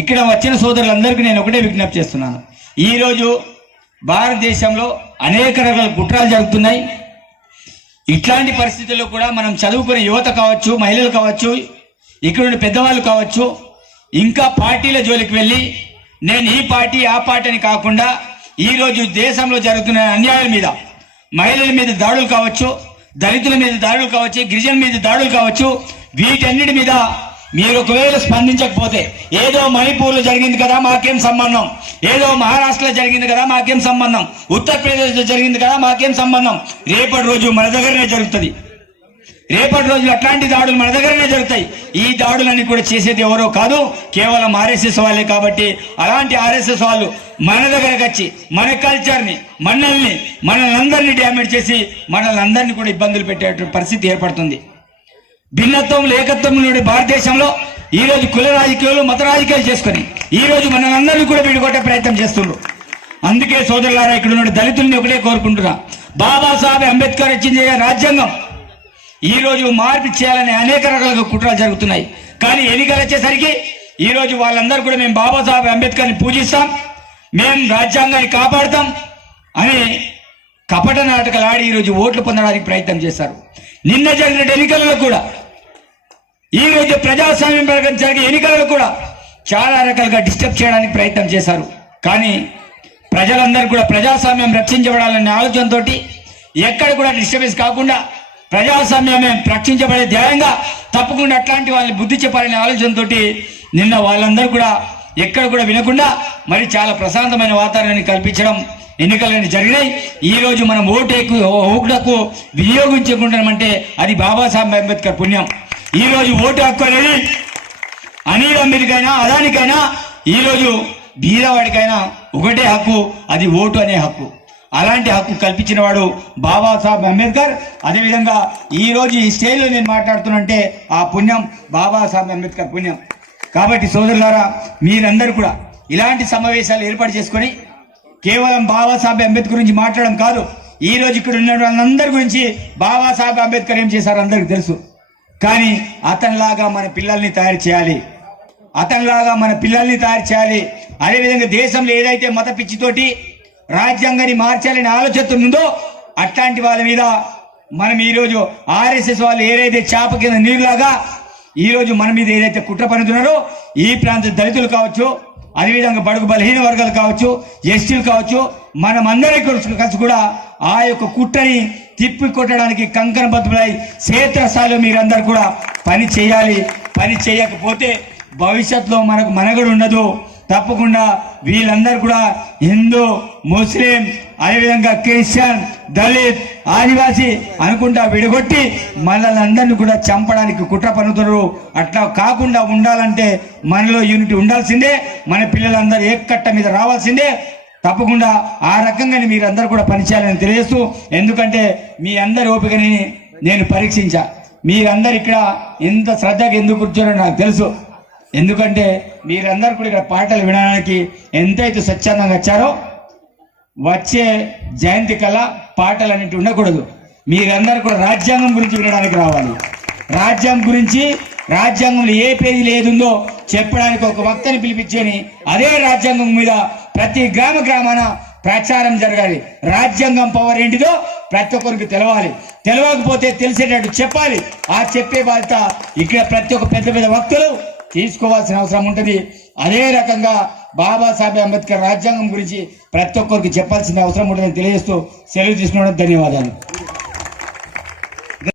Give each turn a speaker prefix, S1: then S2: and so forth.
S1: ఇక్కడ వచ్చిన సోదరులందరికీ నేను ఒకటే విజ్ఞప్తి చేస్తున్నాను. ఈరోజు భారతదేశంలో అనేక రకాల కుట్రాలు జరుగుతున్నాయి. ఇట్లాంటి పరిస్థితుల్లో కూడా మనం చదువుకునే యువత కావచ్చు మహిళలు కావచ్చు ఇక్కడ పెద్దవాళ్ళు కావచ్చు ఇంకా పార్టీల జోలికి వెళ్ళి నేను ఈ పార్టీ ఆ పార్టీ అని కాకుండా ఈరోజు దేశంలో జరుగుతున్న అన్యాయాల మీద మహిళల మీద దాడులు కావచ్చు దళితుల మీద దాడులు కావచ్చు గిరిజనుల మీద దాడులు కావచ్చు వీటన్నిటి మీద మీరు ఒకవేళ స్పందించకపోతే ఏదో మణిపూర్లో జరిగింది కదా మాకేం సంబంధం? ఏదో మహారాష్ట్రలో జరిగింది కదా మాకేం సంబంధం? ఉత్తరప్రదేశ్లో జరిగింది కదా మాకేం సంబంధం? రేపటి రోజు మన దగ్గరనే జరుగుతుంది. రేపటి రోజు అట్లాంటి దాడులు మన దగ్గరనే జరుగుతాయి. ఈ దాడులన్నీ కూడా చేసేది ఎవరో కాదు కేవలం ఆర్ఎస్ఎస్ వాళ్ళే కాబట్టి అలాంటి ఆర్ఎస్ఎస్ వాళ్ళు మన దగ్గరకు వచ్చి మన కల్చర్ని మనల్ని మనల్ని అందరినీ డ్యామేజ్ చేసి మనల్ని అందరినీ కూడా ఇబ్బందులు పెట్టేటువంటి పరిస్థితి ఏర్పడుతుంది. భిన్నత్వం ఏకత్వం నుండి భారతదేశంలో ఈ రోజు కుల రాజకీయాలు మత రాజకీయాలు చేసుకొని ఈ రోజు మనందరినీ కూడా విడిగొట్టే ప్రయత్నం చేస్తున్నారు అందుకే సోదరులారా ఇక్కడ ఉన్న దళితుల్ని ఒకటే కోరుకుంటున్నా. బాబాసాహెబ్ అంబేద్కర్ ఇచ్చింది రాజ్యాంగం ఈ రోజు మార్పు చేయాలని అనేక రకాలుగా కుట్రలు జరుగుతున్నాయి. కానీ ఎన్నికలు వచ్చేసరికి ఈ రోజు వాళ్ళందరూ కూడా మేము బాబాసాహెబ్ అంబేద్కర్ని పూజిస్తాం. మేము రాజ్యాంగాన్ని కాపాడతాం అని కపట నాటకాలు ఆడి ఈరోజు ఓట్లు పొందడానికి ప్రయత్నం చేశారు. నిన్న జరిగిన ఎన్నికలలో కూడా ఈ రోజు ప్రజాస్వామ్యం ప్రకారం జరిగే ఎన్నికలలో కూడా చాలా రకాలుగా డిస్టర్బ్ చేయడానికి ప్రయత్నం చేశారు. కానీ ప్రజలందరూ కూడా ప్రజాస్వామ్యం రక్షించబడాలనే ఆలోచనతో ఎక్కడ కూడా డిస్టర్బెన్స్ కాకుండా ప్రజాస్వామ్యం రక్షించబడే ధ్యేయంగా తప్పకుండా అట్లాంటి వాళ్ళని బుద్ధి చెప్పాలనే ఆలోచనతో నిన్న వాళ్ళందరూ కూడా ఎక్కడ కూడా వినకుండా మరి చాలా ప్రశాంతమైన వాతావరణాన్ని కల్పించడం ఎన్నికలన్నీ జరిగినాయి. ఈ రోజు మనం ఓటేకు ఓటుకు వినియోగించుకుంటామంటే అది బాబాసాహెబ్ అంబేద్కర్ పుణ్యం. ఈ రోజు ఓటు హక్కు అనేది అనిల్ అంబేద్కైనా అదానికైనా ఈ రోజు బీదవాడికైనా ఒకటే హక్కు అది ఓటు అనే హక్కు. అలాంటి హక్కు కల్పించిన వాడు బాబాసాహెబ్ అంబేద్కర్. అదేవిధంగా ఈ రోజు ఈ స్టేజ్లో నేను మాట్లాడుతున్నంటే ఆ పుణ్యం బాబాసాహెబ్ అంబేద్కర్ పుణ్యం. కాబట్టి సోదరులారా మీరందరూ కూడా ఇలాంటి సమావేశాలు ఏర్పాటు చేసుకొని కేవలం బాబాసాహెబ్ అంబేద్కర్ గురించి మాట్లాడడం కాదు ఈ రోజు ఇక్కడ ఉన్న వాళ్ళందరి గురించి బాబాసాహెబ్ అంబేద్కర్ ఏం చేశారు అందరికి తెలుసు. కానీ అతనిలాగా మన పిల్లల్ని తయారు చేయాలి. అతనిలాగా మన పిల్లల్ని తయారు చేయాలి. అదేవిధంగా దేశంలో ఏదైతే మత పిచ్చితోటి రాజ్యాంగాన్ని మార్చాలని ఆలోచన ఉందో అట్లాంటి వాళ్ళ మీద మనం ఈరోజు ఆర్ఎస్ఎస్ వాళ్ళు ఏదైతే చేప కింద నీరులాగా ఈ రోజు మన మీద ఏదైతే కుట్ర పనుతున్నారో ఈ ప్రాంత దళితులు కావచ్చు అదేవిధంగా బడుగు బలహీన వర్గాలు కావచ్చు ఎస్టీలు కావచ్చు మనమందరి కలిసి కూడా ఆ యొక్క కుట్రని తిప్పి కొట్టడానికి కంకణ బద్దులై క్షేత్రస్థాయిలో మీరందరూ కూడా పని చేయాలి. పని చేయకపోతే భవిష్యత్తులో మనకు మనగడు ఉండదు. తప్పకుండా వీళ్ళందరూ కూడా హిందూ ముస్లిం అదేవిధంగా క్రిస్టియన్ దళిత్ ఆదివాసి అనుకుంటా విడగొట్టి మనల్ని అందరినీ కూడా చంపడానికి కుట్ర పన్నుతున్నారు. అట్లా కాకుండా ఉండాలంటే మనలో యూనిటీ ఉండాల్సిందే మన పిల్లలందరూ ఏకట్ట మీద రావాల్సిందే. తప్పకుండా ఆ రకంగానే మీరందరూ కూడా పనిచేయాలని తెలియజేస్తూ ఎందుకంటే మీ అందరి ఓపికని నేను పరీక్షించా. మీరందరు ఇక్కడ ఎంత శ్రద్ధగా ఎందుకు కూర్చోరో నాకు తెలుసు. ఎందుకంటే మీరందరూ కూడా ఇక్కడ పాటలు వినడానికి ఎంతైతే స్వచ్ఛందంగా వచ్చారో వచ్చే జయంతి కల్లా పాటలు అనేవి ఉండకూడదు. మీరందరూ కూడా రాజ్యాంగం గురించి వినడానికి రావాలి. రాజ్యాంగం గురించి రాజ్యాంగంలో ఏ పేజీలు ఏది ఉందో చెప్పడానికి ఒక వక్తని పిలిపించని అదే రాజ్యాంగం మీద ప్రతి గ్రామ గ్రామాన ప్రచారం జరగాలి. రాజ్యాంగం పవర్ ఏంటిదో ప్రతి ఒక్కరికి తెలవాలి. తెలవకపోతే తెలిసేటట్టు చెప్పాలి. ఆ చెప్పే బాధ్యత ఇక్కడ ప్రతి ఒక్క పెద్ద పెద్ద వక్తులు తీసుకోవాల్సిన అవసరం ఉంటుంది. అదే రకంగా బాబాసాహెబ్ అంబేద్కర్ రాజ్యాంగం గురించి ప్రతి ఒక్కరికి చెప్పాల్సిన అవసరం ఉంటుందని తెలియజేస్తూ సెలవు తీసుకున్నాను. ధన్యవాదాలు.